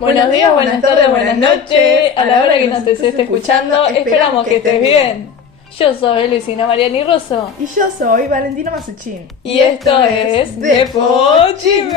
Buenos días, buenas tardes, buenas noches. A la hora que nos estés escuchando, esperamos que estés bien. Yo soy Luisina Mariani Rosso. Y yo soy Valentina Masuchin. Y esto es Depochisme.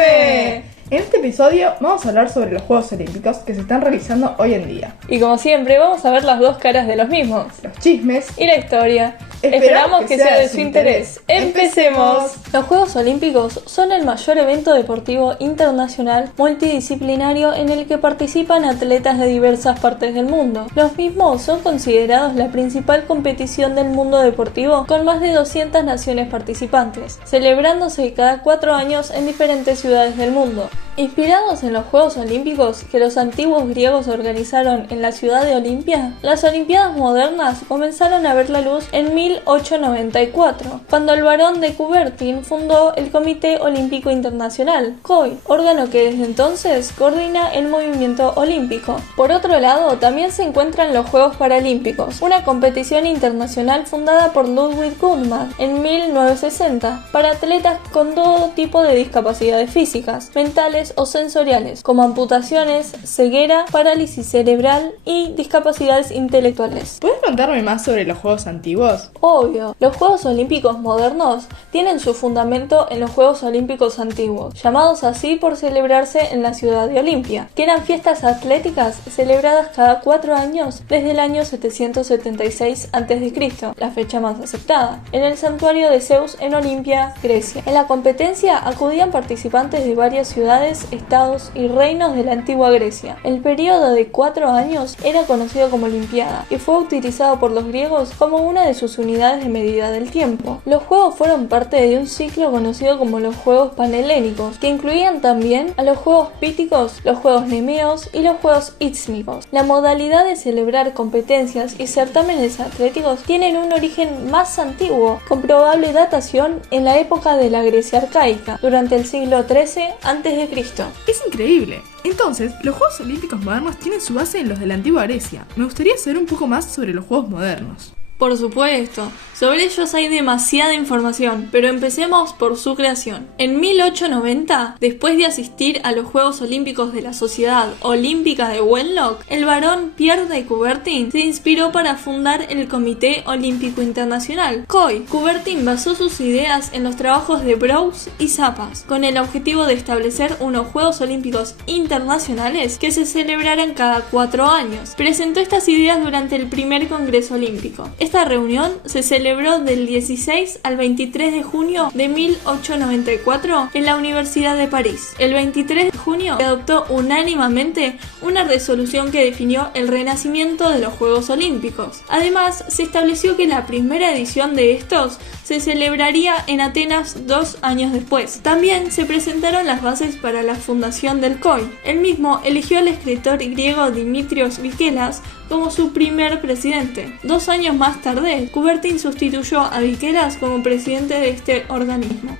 En este episodio vamos a hablar sobre los Juegos Olímpicos que se están realizando hoy en día. Y como siempre, vamos a ver las dos caras de los mismos. Los chismes y la historia. Esperamos que sea de su interés. ¡Empecemos! Los Juegos Olímpicos son el mayor evento deportivo internacional multidisciplinario en el que participan atletas de diversas partes del mundo. Los mismos son considerados la principal competición del mundo deportivo con más de 200 naciones participantes, celebrándose cada 4 años en diferentes ciudades del mundo. Inspirados en los Juegos Olímpicos que los antiguos griegos organizaron en la ciudad de Olimpia, las Olimpiadas modernas comenzaron a ver la luz en 1894, cuando el barón de Coubertin fundó el Comité Olímpico Internacional, COI, órgano que desde entonces coordina el movimiento olímpico. Por otro lado, también se encuentran los Juegos Paralímpicos, una competición internacional fundada por Ludwig Guttmann en 1960 para atletas con todo tipo de discapacidades físicas, mentales o sensoriales, como amputaciones, ceguera, parálisis cerebral y discapacidades intelectuales. ¿Puedes contarme más sobre los Juegos antiguos? Obvio, los Juegos Olímpicos modernos tienen su fundamento en los Juegos Olímpicos antiguos, llamados así por celebrarse en la ciudad de Olimpia, que eran fiestas atléticas celebradas cada 4 años desde el año 776 a.C., la fecha más aceptada, en el santuario de Zeus en Olimpia, Grecia. En la competencia acudían participantes de varias ciudades, estados y reinos de la antigua Grecia. El periodo de 4 años era conocido como Olimpiada y fue utilizado por los griegos como una de sus unidades de medida del tiempo. Los juegos fueron parte de un ciclo conocido como los Juegos Panhelénicos, que incluían también a los Juegos Píticos, los Juegos Nemeos y los Juegos Istmicos. La modalidad de celebrar competencias y certámenes atléticos tienen un origen más antiguo, con probable datación en la época de la Grecia arcaica, durante el siglo XIII a.C. Es increíble. Entonces, los Juegos Olímpicos modernos tienen su base en los de la antigua Grecia. Me gustaría saber un poco más sobre los Juegos modernos. Por supuesto, sobre ellos hay demasiada información, pero empecemos por su creación. En 1890, después de asistir a los Juegos Olímpicos de la Sociedad Olímpica de Wenlock, el barón Pierre de Coubertin se inspiró para fundar el Comité Olímpico Internacional, COI. Coubertin basó sus ideas en los trabajos de Brousse y Zapas, con el objetivo de establecer unos Juegos Olímpicos internacionales que se celebraran cada 4 años. Presentó estas ideas durante el primer Congreso Olímpico. Esta reunión se celebró del 16 al 23 de junio de 1894 en la Universidad de París. El 23 de junio se adoptó unánimemente una resolución que definió el renacimiento de los Juegos Olímpicos. Además, se estableció que la primera edición de estos se celebraría en Atenas 2 años después. También se presentaron las bases para la fundación del COI. Él mismo eligió al escritor griego Dimitrios Vikelas como su primer presidente. 2 años más tarde, Coubertin sustituyó a Vikelas como presidente de este organismo.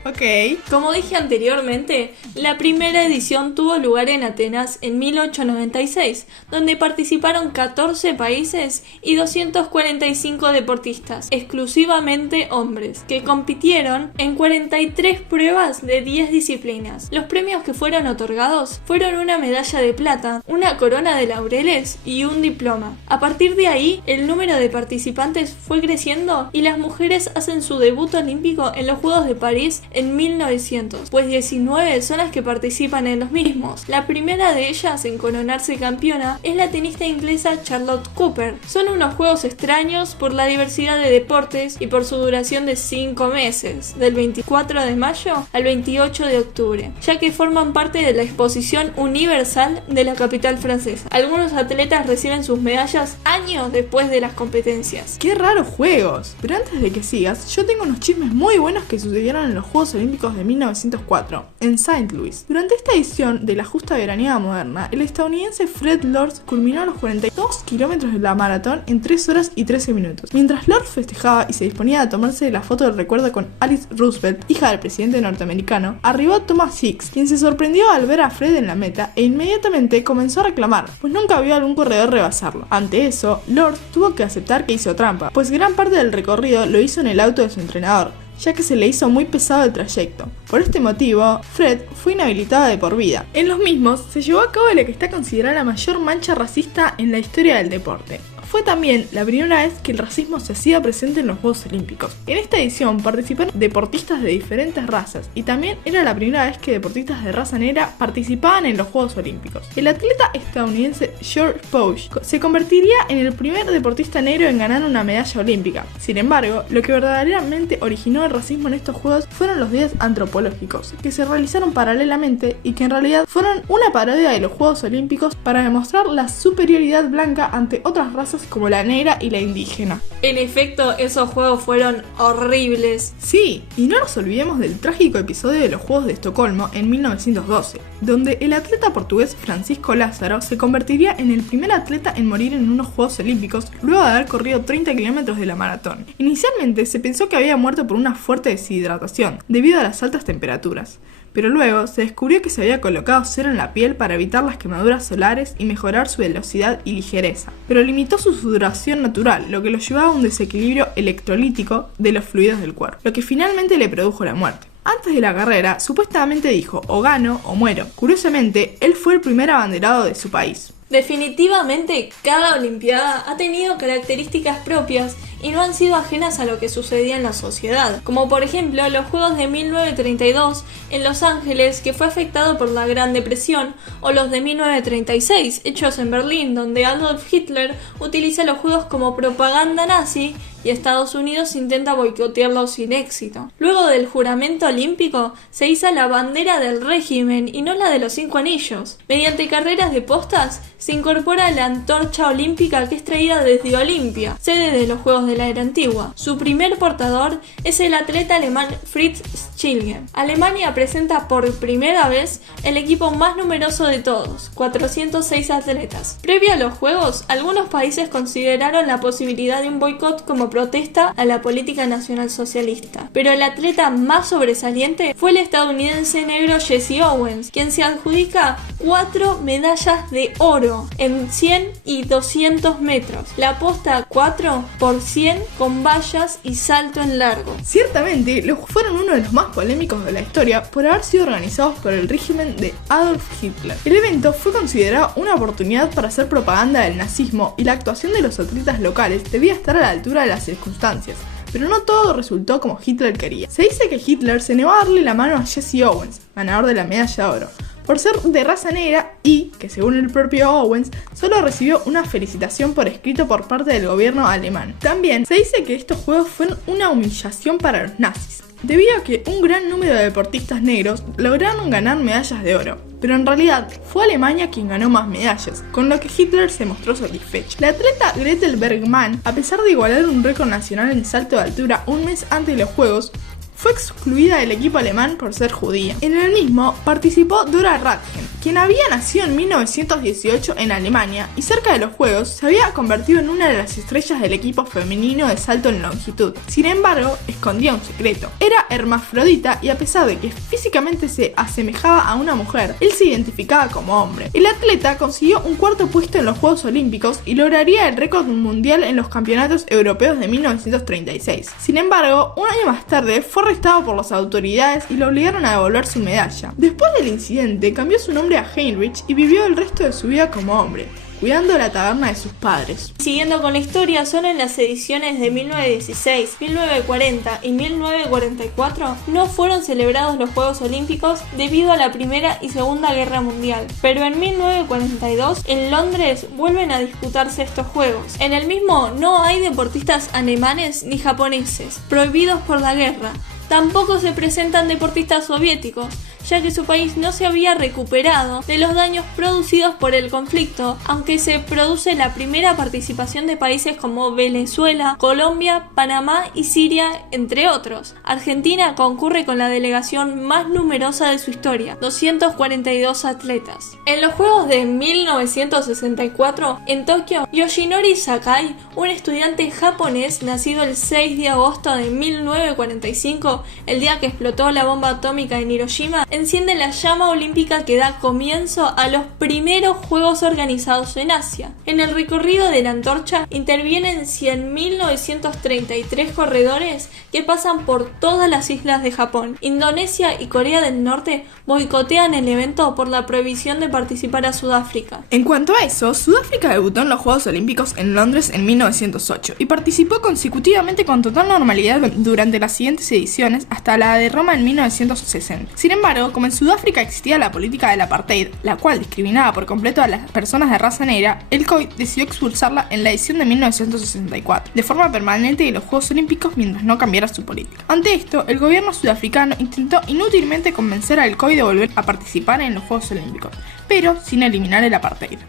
Como dije anteriormente, la primera edición tuvo lugar en Atenas en 1896, donde participaron 14 países y 245 deportistas, exclusivamente hombres, que compitieron en 43 pruebas de 10 disciplinas. Los premios que fueron otorgados fueron una medalla de plata, una corona de laureles y un diploma. A partir de ahí, el número de participantes fue creciendo y las mujeres hacen su debut olímpico en los Juegos de París en 1900, pues 19 son las que participan en los mismos. La primera de ellas en coronarse campeona es la tenista inglesa Charlotte Cooper. Son unos juegos extraños por la diversidad de deportes y por su duración de 5 meses, del 24 de mayo al 28 de octubre, ya que forman parte de la Exposición Universal de la capital francesa. Algunos atletas reciben sus medallas años después de las competencias. ¡Qué raros juegos! Pero antes de que sigas, yo tengo unos chismes muy buenos que sucedieron en los Juegos Olímpicos de 1904, en St. Louis. Durante esta edición de la justa veraniega moderna, el estadounidense Fred Lords culminó los 42 kilómetros de la maratón en 3 horas y 13 minutos. Mientras Lords festejaba y se disponía a tomarse la foto del recuerdo con Alice Roosevelt, hija del presidente norteamericano, arribó Thomas Hicks, quien se sorprendió al ver a Fred en la meta e inmediatamente comenzó a reclamar, pues nunca vio a algún corredor rebasarlo. Ante eso, Lord tuvo que aceptar que hizo trampa, pues gran parte del recorrido lo hizo en el auto de su entrenador, ya que se le hizo muy pesado el trayecto. Por este motivo, Fred fue inhabilitado de por vida. En los mismos se llevó a cabo la que está considerada la mayor mancha racista en la historia del deporte. Fue también la primera vez que el racismo se hacía presente en los Juegos Olímpicos. En esta edición participaron deportistas de diferentes razas y también era la primera vez que deportistas de raza negra participaban en los Juegos Olímpicos. El atleta estadounidense George Bush se convertiría en el primer deportista negro en ganar una medalla olímpica. Sin embargo, lo que verdaderamente originó el racismo en estos Juegos fueron los días antropológicos, que se realizaron paralelamente y que en realidad fueron una parodia de los Juegos Olímpicos para demostrar la superioridad blanca ante otras razas como la negra y la indígena. En efecto, esos juegos fueron horribles. Sí, y no nos olvidemos del trágico episodio de los Juegos de Estocolmo en 1912, donde el atleta portugués Francisco Lázaro se convertiría en el primer atleta en morir en unos Juegos Olímpicos luego de haber corrido 30 kilómetros de la maratón. Inicialmente se pensó que había muerto por una fuerte deshidratación debido a las altas temperaturas, pero luego se descubrió que se había colocado cera en la piel para evitar las quemaduras solares y mejorar su velocidad y ligereza, pero limitó su sudoración natural, lo que lo llevaba a un desequilibrio electrolítico de los fluidos del cuerpo, lo que finalmente le produjo la muerte. Antes de la carrera, supuestamente dijo, o gano o muero. Curiosamente, él fue el primer abanderado de su país. Definitivamente, cada Olimpiada ha tenido características propias y no han sido ajenas a lo que sucedía en la sociedad, como por ejemplo los Juegos de 1932 en Los Ángeles, que fue afectado por la Gran Depresión, o los de 1936, hechos en Berlín, donde Adolf Hitler utiliza los Juegos como propaganda nazi y Estados Unidos intenta boicotearlos sin éxito. Luego del juramento olímpico, se iza la bandera del régimen y no la de los 5 anillos. Mediante carreras de postas, se incorpora la antorcha olímpica que es traída desde Olimpia, sede de los Juegos de la Era Antigua. Su primer portador es el atleta alemán Fritz Schilgen. Alemania presenta por primera vez el equipo más numeroso de todos, 406 atletas. Previo a los Juegos, algunos países consideraron la posibilidad de un boicot como protesta a la política nacional socialista, pero el atleta más sobresaliente fue el estadounidense negro Jesse Owens, quien se adjudica 4 medallas de oro en 100 y 200 metros, la posta 4 por 100 con vallas y salto en largo. Ciertamente, los fueron uno de los más polémicos de la historia por haber sido organizados por el régimen de Adolf Hitler. El evento fue considerado una oportunidad para hacer propaganda del nazismo y la actuación de los atletas locales debía estar a la altura de las circunstancias. Pero no todo resultó como Hitler quería. Se dice que Hitler se negó a darle la mano a Jesse Owens, ganador de la medalla de oro, por ser de raza negra y que, según el propio Owens, solo recibió una felicitación por escrito por parte del gobierno alemán. También se dice que estos juegos fueron una humillación para los nazis, debido a que un gran número de deportistas negros lograron ganar medallas de oro. Pero en realidad fue Alemania quien ganó más medallas, con lo que Hitler se mostró satisfecho. La atleta Gretel Bergmann, a pesar de igualar un récord nacional en salto de altura un mes antes de los Juegos, fue excluida del equipo alemán por ser judía. En el mismo participó Dora Radgen, quien había nacido en 1918 en Alemania y cerca de los Juegos se había convertido en una de las estrellas del equipo femenino de salto en longitud. Sin embargo, escondía un secreto. Era hermafrodita y a pesar de que físicamente se asemejaba a una mujer, él se identificaba como hombre. El atleta consiguió un cuarto puesto en los Juegos Olímpicos y lograría el récord mundial en los campeonatos europeos de 1936. Sin embargo, un año más tarde fue arrestado por las autoridades y lo obligaron a devolver su medalla. Después del incidente, cambió su nombre a Heinrich y vivió el resto de su vida como hombre, cuidando la taberna de sus padres. Siguiendo con la historia, solo en las ediciones de 1916, 1940 y 1944 no fueron celebrados los Juegos Olímpicos debido a la Primera y Segunda Guerra Mundial, pero en 1942 en Londres vuelven a disputarse estos Juegos. En el mismo no hay deportistas alemanes ni japoneses, prohibidos por la guerra. Tampoco se presentan deportistas soviéticos, ya que su país no se había recuperado de los daños producidos por el conflicto, aunque se produce la primera participación de países como Venezuela, Colombia, Panamá y Siria, entre otros. Argentina concurre con la delegación más numerosa de su historia, 242 atletas. En los Juegos de 1964, en Tokio, Yoshinori Sakai, un estudiante japonés nacido el 6 de agosto de 1945, el día que explotó la bomba atómica en Hiroshima, enciende la llama olímpica que da comienzo a los primeros Juegos organizados en Asia. En el recorrido de la antorcha intervienen 100.933 corredores que pasan por todas las islas de Japón. Indonesia y Corea del Norte boicotean el evento por la prohibición de participar a Sudáfrica. En cuanto a eso, Sudáfrica debutó en los Juegos Olímpicos en Londres en 1908 y participó consecutivamente con total normalidad durante las siguientes ediciones hasta la de Roma en 1960. Sin embargo, como en Sudáfrica existía la política del apartheid, la cual discriminaba por completo a las personas de raza negra, el COI decidió expulsarla en la edición de 1964, de forma permanente de los Juegos Olímpicos mientras no cambiara su política. Ante esto, el gobierno sudafricano intentó inútilmente convencer al COI de volver a participar en los Juegos Olímpicos, pero sin eliminar el apartheid.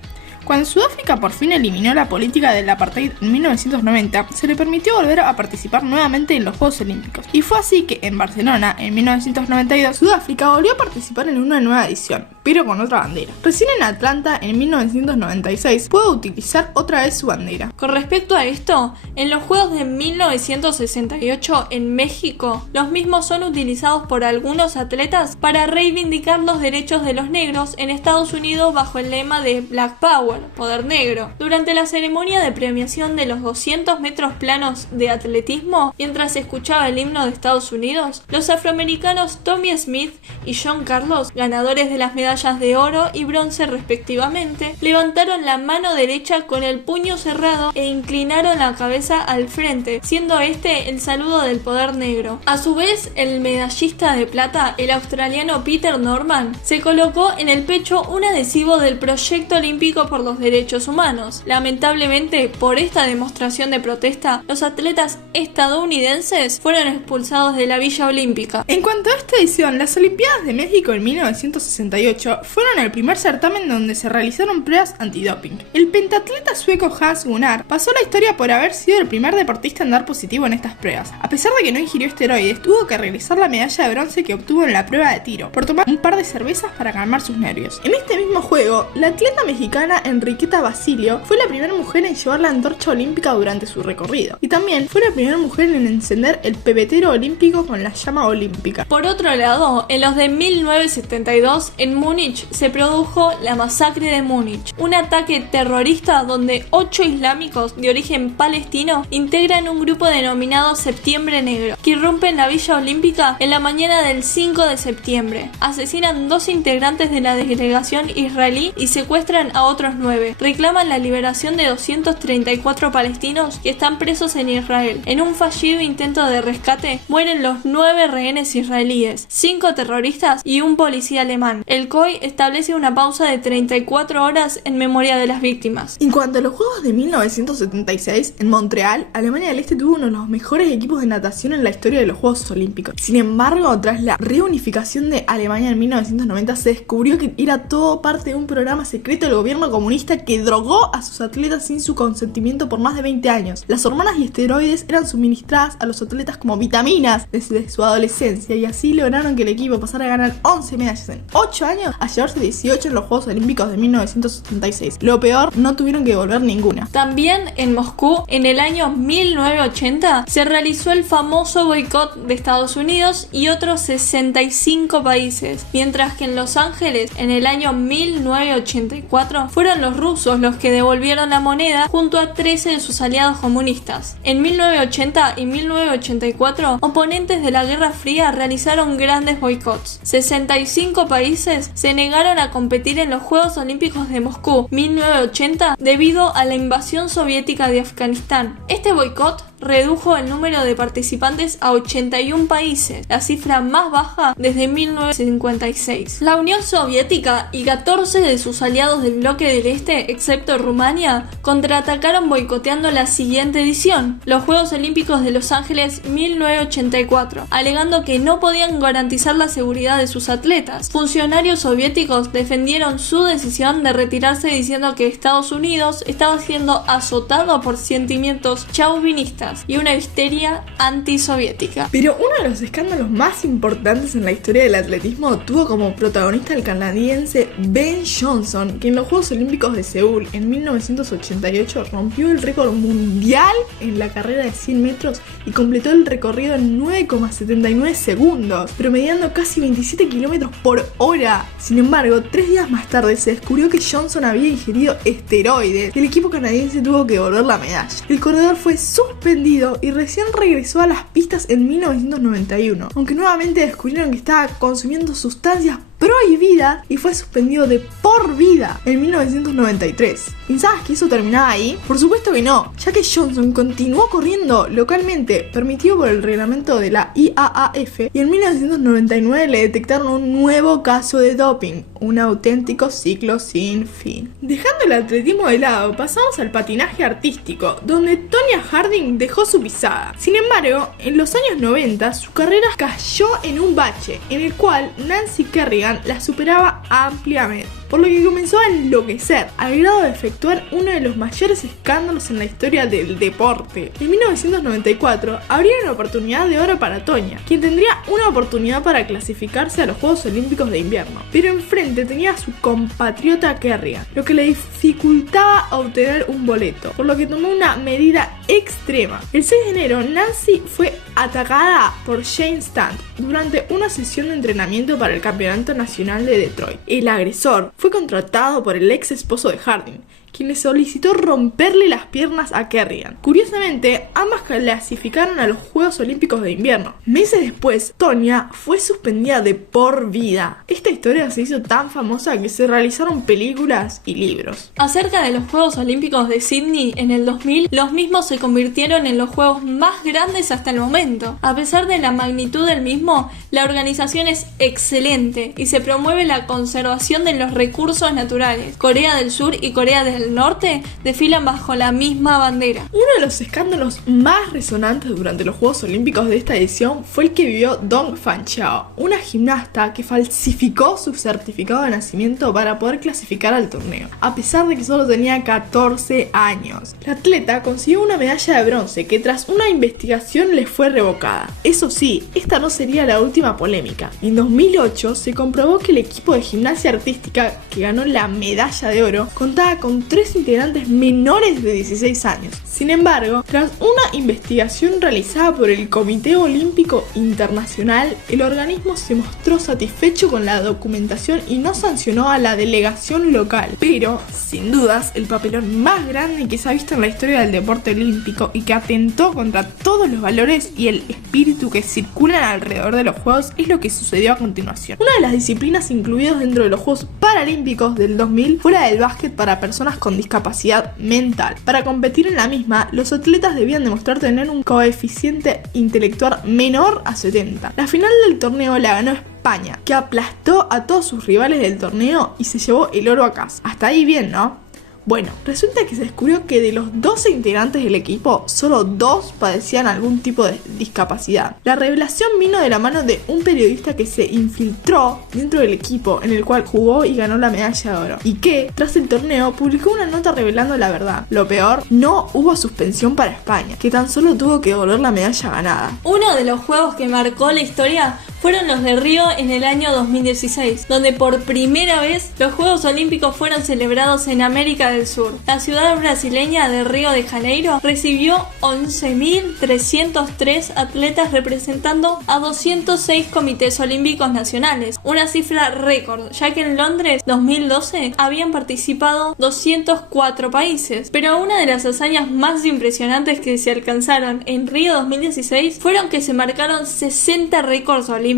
Cuando Sudáfrica por fin eliminó la política del apartheid en 1990, se le permitió volver a participar nuevamente en los Juegos Olímpicos. Y fue así que en Barcelona, en 1992, Sudáfrica volvió a participar en una nueva edición, pero con otra bandera. Recién en Atlanta, en 1996, pudo utilizar otra vez su bandera. Con respecto a esto, en los Juegos de 1968 en México, los mismos son utilizados por algunos atletas para reivindicar los derechos de los negros en Estados Unidos bajo el lema de Black Power, poder negro. Durante la ceremonia de premiación de los 200 metros planos de atletismo, mientras se escuchaba el himno de Estados Unidos, los afroamericanos Tommy Smith y John Carlos, ganadores de las medallas de oro y bronce respectivamente, levantaron la mano derecha con el puño cerrado e inclinaron la cabeza al frente, siendo este el saludo del poder negro. A su vez, el medallista de plata, el australiano Peter Norman, se colocó en el pecho un adhesivo del Proyecto Olímpico por los Derechos Humanos. Lamentablemente, por esta demostración de protesta, los atletas estadounidenses fueron expulsados de la Villa Olímpica. En cuanto a esta edición, las Olimpiadas de México en 1968 fueron el primer certamen donde se realizaron pruebas antidoping. El pentatleta sueco Hans Gunnar pasó a la historia por haber sido el primer deportista en dar positivo en estas pruebas. A pesar de que no ingirió esteroides, tuvo que regresar la medalla de bronce que obtuvo en la prueba de tiro, por tomar un par de cervezas para calmar sus nervios. En este mismo juego, la atleta mexicana Enriqueta Basilio fue la primera mujer en llevar la antorcha olímpica durante su recorrido, y también fue la primera mujer en encender el pebetero olímpico con la llama olímpica. Por otro lado, en los de 1972, en Múnich se produjo la masacre de Múnich, un ataque terrorista donde 8 islámicos de origen palestino integran un grupo denominado Septiembre Negro, que irrumpen la Villa Olímpica en la mañana del 5 de septiembre. Asesinan 2 integrantes de la delegación israelí y secuestran a otros 9. Reclaman la liberación de 234 palestinos que están presos en Israel. En un fallido intento de rescate, mueren los 9 rehenes israelíes, 5 terroristas y un policía alemán. El COI establece una pausa de 34 horas en memoria de las víctimas. En cuanto a los Juegos de 1976, en Montreal, Alemania del Este tuvo uno de los mejores equipos de natación en la historia de los Juegos Olímpicos. Sin embargo, tras la reunificación de Alemania en 1990, se descubrió que era todo parte de un programa secreto del gobierno comunista que drogó a sus atletas sin su consentimiento por más de 20 años. Las hormonas y esteroides eran suministradas a los atletas como vitaminas desde su adolescencia, y así lograron que el equipo pasara a ganar 11 medallas en 8 años a llevarse 18 en los Juegos Olímpicos de 1976. Lo peor, no tuvieron que devolver ninguna. También en Moscú, en el año 1980, se realizó el famoso boicot de Estados Unidos y otros 65 países, mientras que en Los Ángeles, en el año 1984, fueron los rusos los que devolvieron la moneda junto a 13 de sus aliados comunistas. En 1980 y 1984, oponentes de la Guerra Fría realizaron grandes boicots. 65 países se negaron a competir en los Juegos Olímpicos de Moscú 1980 debido a la invasión soviética de Afganistán. Este boicot redujo el número de participantes a 81 países, la cifra más baja desde 1956. La Unión Soviética y 14 de sus aliados del bloque del Este, excepto Rumania, contraatacaron boicoteando la siguiente edición, los Juegos Olímpicos de Los Ángeles 1984, alegando que no podían garantizar la seguridad de sus atletas. Funcionarios soviéticos defendieron su decisión de retirarse diciendo que Estados Unidos estaba siendo azotado por sentimientos chauvinistas. feministas y una histeria antisoviética. Pero uno de los escándalos más importantes en la historia del atletismo tuvo como protagonista al canadiense Ben Johnson, que en los Juegos Olímpicos de Seúl en 1988 rompió el récord mundial en la carrera de 100 metros y completó el recorrido en 9,79 segundos, promediando casi 27 kilómetros por hora. Sin embargo, 3 días más tarde se descubrió que Johnson había ingerido esteroides y el equipo canadiense tuvo que devolver la medalla. El corredor fue suspendido y recién regresó a las pistas en 1991, aunque nuevamente descubrieron que estaba consumiendo sustancias prohibidas y fue suspendido de por vida en 1993. ¿Pensabas que eso terminaba ahí? Por supuesto que no, ya que Johnson continuó corriendo localmente, permitido por el reglamento de la IAAF, y en 1999 le detectaron un nuevo caso de doping, un auténtico ciclo sin fin. Dejando el atletismo de lado, pasamos al patinaje artístico, donde Tonya Harding dejó su pisada. Sin embargo, en los años 90 su carrera cayó en un bache, en el cual Nancy Kerrigan la superaba ampliamente, por lo que comenzó a enloquecer, al grado de efectuar uno de los mayores escándalos en la historia del deporte. En 1994 habría una oportunidad de oro para Tonya, quien tendría una oportunidad para clasificarse a los Juegos Olímpicos de Invierno, pero enfrente tenía a su compatriota Kerrigan, lo que le dificultaba obtener un boleto, por lo que tomó una medida extrema. El 6 de enero, Nancy fue atacada por Shane Stant durante una sesión de entrenamiento para el Campeonato Nacional de Detroit. El agresor fue contratado por el ex esposo de Harding, quien le solicitó romperle las piernas a Kerrigan. Curiosamente, ambas clasificaron a los Juegos Olímpicos de Invierno. Meses después, Tonya fue suspendida de por vida. Esta historia se hizo tan famosa que se realizaron películas y libros. Acerca de los Juegos Olímpicos de Sydney en el 2000, los mismos se convirtieron en los juegos más grandes hasta el momento. A pesar de la magnitud del mismo, la organización es excelente y se promueve la conservación de los recursos naturales. Corea del Sur y Corea del Norte desfilan bajo la misma bandera. Uno de los escándalos más resonantes durante los Juegos Olímpicos de esta edición fue el que vivió Dong Fanchao, una gimnasta que falsificó su certificado de nacimiento para poder clasificar al torneo, a pesar de que solo tenía 14 años. La atleta consiguió una medalla de bronce que tras una investigación le fue revocada. Eso sí, esta no sería la última polémica. En 2008 se comprobó que el equipo de gimnasia artística que ganó la medalla de oro contaba con 3 integrantes menores de 16 años. Sin embargo, tras una investigación realizada por el Comité Olímpico Internacional, el organismo se mostró satisfecho con la documentación y no sancionó a la delegación local. Pero, sin dudas, el papelón más grande que se ha visto en la historia del deporte olímpico y que atentó contra todos los valores y el espíritu que circulan alrededor de los Juegos es lo que sucedió a continuación. Una de las disciplinas incluidas dentro de los Juegos Paralímpicos del 2000 fue la del básquet para personas con discapacidad mental. Para competir en la misma, los atletas debían demostrar tener un coeficiente intelectual menor a 70. La final del torneo la ganó España, que aplastó a todos sus rivales del torneo y se llevó el oro a casa. Hasta ahí bien, ¿no? Bueno, resulta que se descubrió que de los 12 integrantes del equipo, solo 2 padecían algún tipo de discapacidad. La revelación vino de la mano de un periodista que se infiltró dentro del equipo en el cual jugó y ganó la medalla de oro, y que, tras el torneo, publicó una nota revelando la verdad. Lo peor, no hubo suspensión para España, que tan solo tuvo que devolver la medalla ganada. Uno de los juegos que marcó la historia fueron los de Río en el año 2016, donde por primera vez los Juegos Olímpicos fueron celebrados en América del Sur. La ciudad brasileña de Río de Janeiro recibió 11.303 atletas representando a 206 comités olímpicos nacionales, una cifra récord, ya que en Londres 2012 habían participado 204 países. Pero una de las hazañas más impresionantes que se alcanzaron en Río 2016 fueron que se marcaron 60 récords olímpicos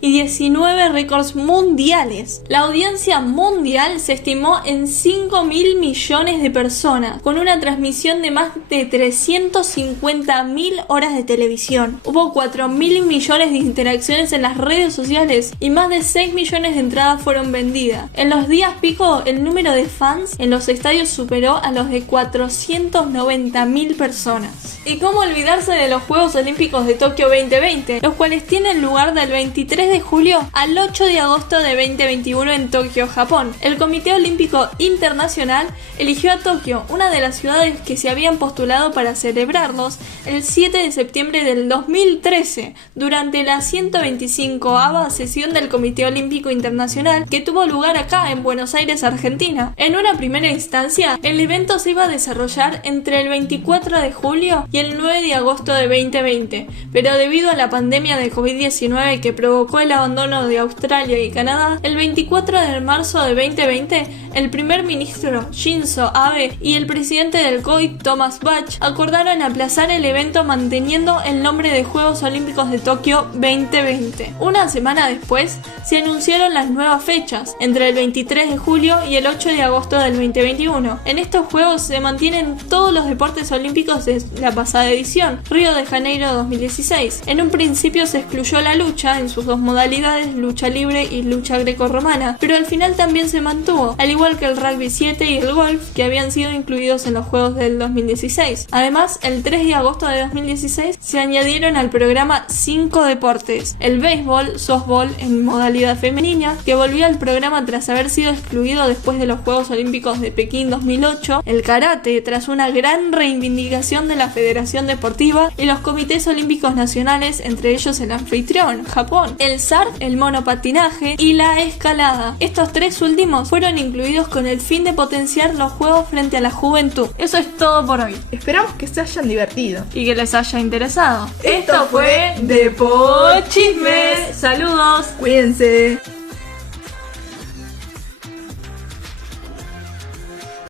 y 19 récords mundiales. La audiencia mundial se estimó en 5.000 millones de personas, con una transmisión de más de 350.000 horas de televisión. Hubo 4.000 millones de interacciones en las redes sociales y más de 6 millones de entradas fueron vendidas. En los días pico, el número de fans en los estadios superó a los de 490.000 personas. ¿Y cómo olvidarse de los Juegos Olímpicos de Tokio 2020, los cuales tienen lugar de 23 de julio al 8 de agosto de 2021 en Tokio, Japón. El Comité Olímpico Internacional eligió a Tokio, una de las ciudades que se habían postulado para celebrarlos, el 7 de septiembre del 2013, durante la 125ª sesión del Comité Olímpico Internacional que tuvo lugar acá en Buenos Aires, Argentina. En una primera instancia, el evento se iba a desarrollar entre el 24 de julio y el 9 de agosto de 2020, pero debido a la pandemia de COVID-19 que provocó el abandono de Australia y Canadá, el 24 de marzo de 2020, el primer ministro Shinzo Abe y el presidente del COI, Thomas Bach, acordaron aplazar el evento manteniendo el nombre de Juegos Olímpicos de Tokio 2020. Una semana después, se anunciaron las nuevas fechas, entre el 23 de julio y el 8 de agosto del 2021. En estos Juegos se mantienen todos los deportes olímpicos de la pasada edición, Río de Janeiro 2016. En un principio se excluyó la lucha en sus dos modalidades, lucha libre y lucha grecorromana, pero al final también se mantuvo, al igual que el rugby 7 y el golf, que habían sido incluidos en los Juegos del 2016. Además, el 3 de agosto de 2016 se añadieron al programa 5 deportes: el béisbol, softball en modalidad femenina, que volvió al programa tras haber sido excluido después de los Juegos Olímpicos de Pekín 2008, el karate tras una gran reivindicación de la Federación Deportiva y los comités olímpicos nacionales, entre ellos el anfitrión, Japón, el surf, el monopatinaje y la escalada. Estos tres últimos fueron incluidos con el fin de potenciar los juegos frente a la juventud. Eso es todo por hoy. Esperamos que se hayan divertido y que les haya interesado. Esto fue Depochismes. Saludos. Cuídense.